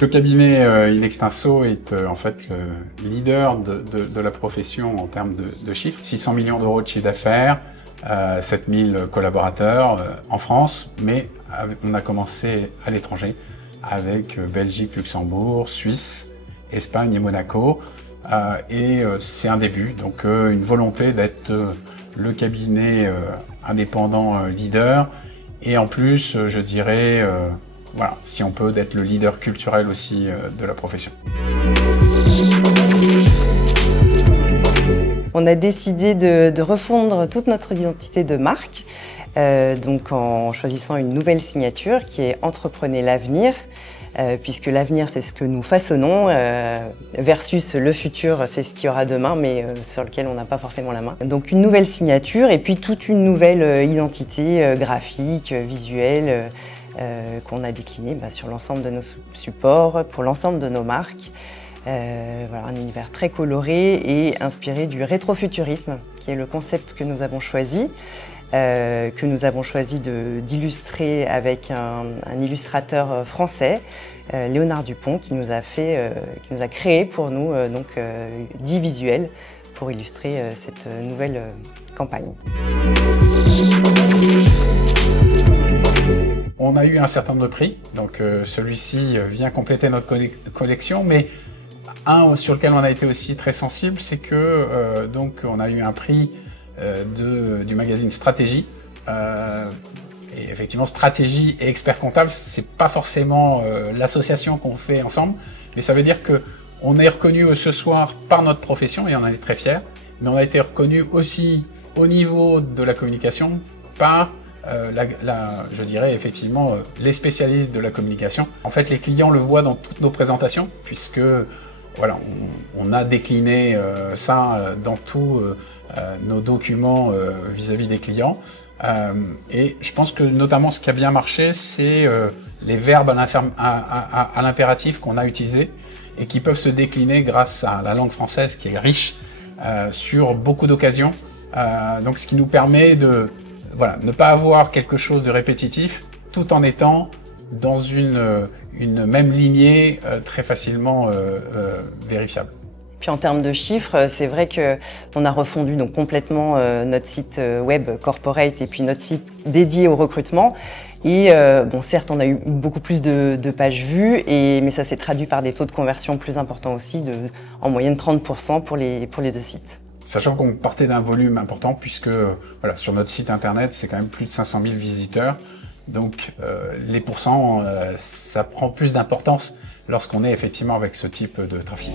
Le cabinet In Extenso est en fait le leader de la profession en termes de chiffres. 600 millions d'euros de chiffre d'affaires, 7000 collaborateurs en France, mais on a commencé à l'étranger avec Belgique, Luxembourg, Suisse, Espagne et Monaco. C'est un début, donc une volonté d'être le cabinet indépendant leader et en plus, je dirais, voilà, si on peut, d'être le leader culturel aussi de la profession. On a décidé de refondre toute notre identité de marque, donc en choisissant une nouvelle signature qui est Entreprenez l'avenir, puisque l'avenir c'est ce que nous façonnons, versus le futur c'est ce qu'il y aura demain, mais sur lequel on n'a pas forcément la main. Donc une nouvelle signature et puis toute une nouvelle identité graphique, visuelle, qu'on a décliné sur l'ensemble de nos supports, pour l'ensemble de nos marques. Voilà, un univers très coloré et inspiré du rétrofuturisme, qui est le concept que nous avons choisi d'illustrer avec un illustrateur français, Léonard Dupont, qui nous a créé pour nous 10 visuels pour illustrer cette nouvelle campagne. On a eu un certain nombre de prix, donc celui-ci vient compléter notre collection, mais un sur lequel on a été aussi très sensible, c'est que donc on a eu un prix du magazine Stratégie. Et effectivement, Stratégie et Expert Comptable, c'est pas forcément l'association qu'on fait ensemble, mais ça veut dire que on est reconnu ce soir par notre profession et on en est très fiers, mais on a été reconnu aussi au niveau de la communication par je dirais effectivement les spécialistes de la communication. En fait, les clients le voient dans toutes nos présentations, puisque voilà, on a décliné ça dans tous nos documents vis-à-vis des clients. Et je pense que notamment ce qui a bien marché, c'est les verbes à l'impératif qu'on a utilisés et qui peuvent se décliner grâce à la langue française qui est riche sur beaucoup d'occasions. Donc ce qui nous permet de ne pas avoir quelque chose de répétitif tout en étant dans une même lignée très facilement vérifiable. Puis en termes de chiffres, c'est vrai qu'on a refondu donc complètement notre site web corporate et puis notre site dédié au recrutement. Et bon, certes, on a eu beaucoup plus de pages vues, mais ça s'est traduit par des taux de conversion plus importants aussi, en moyenne 30% pour les deux sites. Sachant qu'on partait d'un volume important, puisque voilà, sur notre site internet, c'est quand même plus de 500 000 visiteurs. Donc les pourcents, ça prend plus d'importance lorsqu'on est effectivement avec ce type de trafic.